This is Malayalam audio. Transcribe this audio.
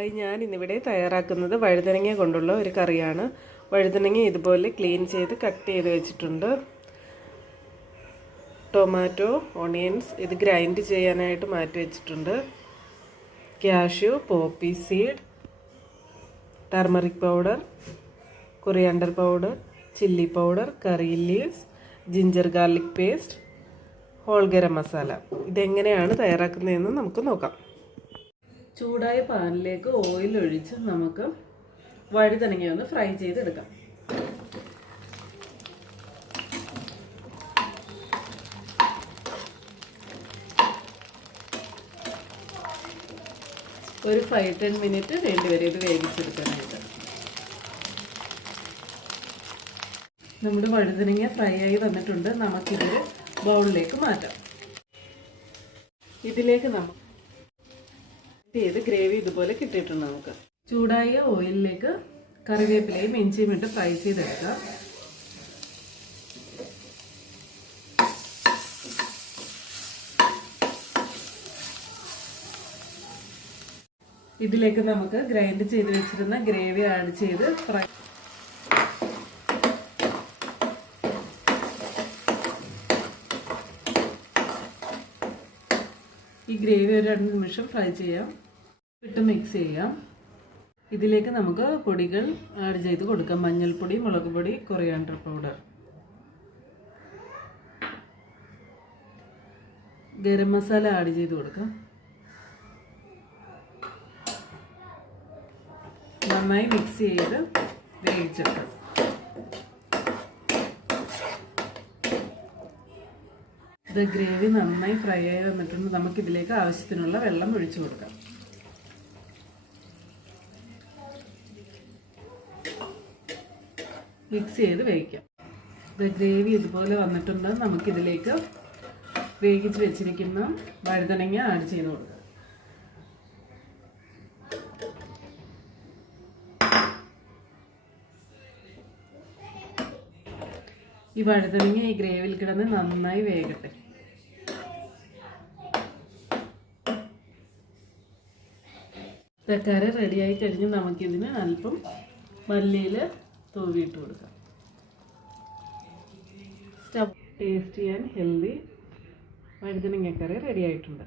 ഞാൻ ഇന്നിവിടെ തയ്യാറാക്കുന്നത് വഴുതനങ്ങ കൊണ്ടുള്ള ഒരു കറിയാണ്. വഴുതനങ്ങ ഇതുപോലെ ക്ലീൻ ചെയ്ത് കട്ട് ചെയ്ത് വെച്ചിട്ടുണ്ട്. ടൊമാറ്റോ, ഓണിയൻസ് ഇത് ഗ്രൈൻഡ് ചെയ്യാനായിട്ട് മാറ്റി വെച്ചിട്ടുണ്ട്. Cashew, poppy seed, turmeric powder, coriander powder, chilli powder, curry leaves, ginger garlic paste, whole garam masala. ഇതെങ്ങനെയാണ് തയ്യാറാക്കുന്നതെന്ന് നമുക്ക് നോക്കാം. ചൂടായ പാനിലേക്ക് ഓയിൽ ഒഴിച്ച് നമുക്ക് വഴുതനങ്ങ ഒന്ന് ഫ്രൈ ചെയ്തെടുക്കാം. ഒരു 5-10 മിനിറ്റ് വേണ്ടിവരും ഇത് വേവിച്ചെടുക്കാനായിട്ട്. നമ്മുടെ വഴുതനങ്ങ ഫ്രൈ ആയി വന്നിട്ടുണ്ട്. നമുക്കിതൊരു ബൗളിലേക്ക് മാറ്റാം. ഇതിലേക്ക് നമുക്ക് ഗ്രേവി ഇതുപോലെ കിട്ടിയിട്ടുണ്ട്. നമുക്ക് ചൂടായ ഓയിലിലേക്ക് കറിവേപ്പിലയും ഇഞ്ചിയും ഇട്ട് ഫ്രൈ ചെയ്തെടുക്കാം. ഇതിലേക്ക് നമുക്ക് ഗ്രൈൻഡ് ചെയ്ത് വെച്ചിരുന്ന ഗ്രേവി ആഡ് ചെയ്ത് ഫ്രൈ ഈ ഗ്രേവി ഒരു 2 നിമിഷം ഫ്രൈ ചെയ്യാം. ഇട്ട് മിക്സ് ചെയ്യാം. ഇതിലേക്ക് നമുക്ക് പൊടികൾ ആഡ് ചെയ്ത് കൊടുക്കാം. മഞ്ഞൾപ്പൊടി, മുളക് പൊടി, coriander powder, garam masala add ചെയ്ത് കൊടുക്കാം. നന്നായി മിക്സ് ചെയ്ത് വേവിച്ചെടുക്കാം. ഇത് ഗ്രേവി നന്നായി ഫ്രൈ ആയി വന്നിട്ടുണ്ട്. നമുക്കിതിലേക്ക് ആവശ്യത്തിനുള്ള വെള്ളം ഒഴിച്ചു കൊടുക്കാം. മിക്സ് ചെയ്ത് വേവിക്കാം. ഇത് ഗ്രേവി ഇതുപോലെ വന്നിട്ടുണ്ട്. നമുക്കിതിലേക്ക് വേവിച്ച് വെച്ചിരിക്കുന്ന വഴുതനങ്ങ ആഡ് ചെയ്ത് കൊടുക്കാം. ഈ വഴുതനങ്ങ ഈ ഗ്രേവിയിൽ കിടന്ന് നന്നായി വേകട്ടെ. കറി റെഡിയായി കഴിഞ്ഞ് നമുക്കിതിന് അല്പം മല്ലിയില തൂവിയിട്ട് കൊടുക്കാം. ടേസ്റ്റി ആൻഡ് ഹെൽത്തി വഴുതനങ്ങ കറി റെഡി ആയിട്ടുണ്ട്.